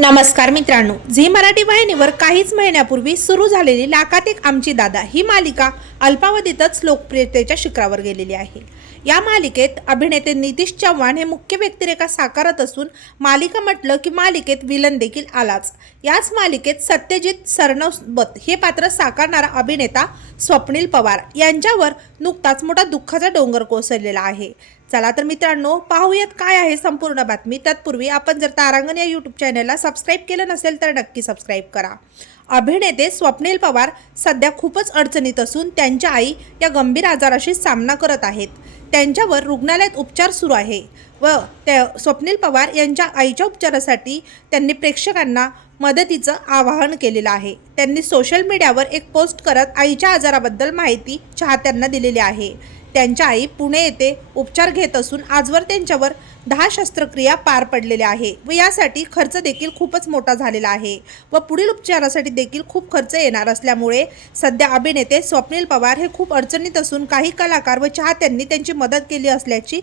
नमस्कार मित्रांनो झी मराठी वाहिनीवर काहीच महिन्यापूर्वी सुरू झालेली लाखात एक आमची दादा ही मालिका अल्पावधीतच लोकप्रियतेच्या शिखरावर गेलेली आहे. या मालिकेत अभिनेते नितीश चव्हाण हे मुख्य व्यक्तिरेखा साकारत असून मालिका म्हटलं की मालिकेत विलन देखील आलाच. याच मालिकेत सत्यजित सरनौबत हे पात्र साकारणारा अभिनेता स्वप्नील पवार यांच्यावर नुकताच मोठा दुःखाचा डोंगर कोसळलेला आहे. चला तर मित्रांनो पाहूयात काय आहे संपूर्ण बातमी. तत्पूर्वी आपण जर तारांगण या यूट्यूब चॅनलला सबस्क्राईब केलं नसेल तर नक्की सबस्क्राईब करा. अभिनेते स्वप्नील पवार सध्या खूपच अडचणीत असून त्यांच्या आई या गंभीर आजाराशी सामना करत आहेत. त्यांच्यावर रुग्णालयात उपचार सुरू आहे व त्या स्वप्नील पवार यांच्या आईच्या उपचारासाठी त्यांनी प्रेक्षकांना मदतीचं आवाहन केलेलं आहे. त्यांनी सोशल मीडियावर एक पोस्ट करत आईच्या आजाराबद्दल माहिती चाहत्यांना दिलेली आहे. त्यांच्या आई पुणे येथे उपचार घेत असून आजवर त्यांच्यावर दहा शस्त्रक्रिया पार पडलेल्या आहे व यासाठी खर्च देखील खूपच मोठा झालेला आहे व पुढील उपचारासाठी देखील खूप खर्च येणार असल्यामुळे सध्या अभिनेते स्वप्नील पवार हे खूप अडचणीत असून काही कलाकार व चाहत्यांनी त्यांची मदत केली असल्याची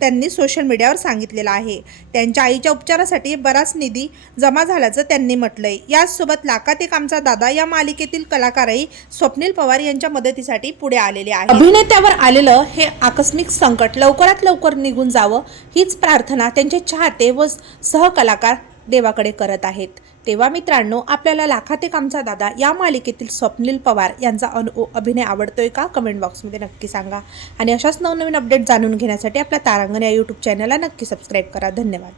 त्यांनी सोशल मीडियावर सांगितलेलं आहे. त्यांच्या आईच्या उपचारासाठी बराच निधी जमा झाल्याचं त्यांनी म्हटलंय. याचसोबत लाखात एक आमचा दादा या मालिकेतील कलाकारही स्वप्नील पवार यांच्या मदतीसाठी पुढे आलेले आहे अभिनेत्यावर आलेलं हे आकस्मिक संकट लवकरात लवकर निघून जावं हीच प्रार्थना त्यांचे चाहते व सहकलाकार देवाकडे करत आहेत. तेव्हा मित्रांनो आपल्याला लाखाते कामचा आमचा दादा या मालिकेतील स्वप्नील पवार यांचा अनु अभिनय आवडतोय का? कमेंट बॉक्समध्ये नक्की सांगा. आणि अशाच नवनवीन अपडेट जाणून घेण्यासाठी आपल्या तारांगण या यूट्यूब चॅनलला नक्की सबस्क्राईब करा. धन्यवाद.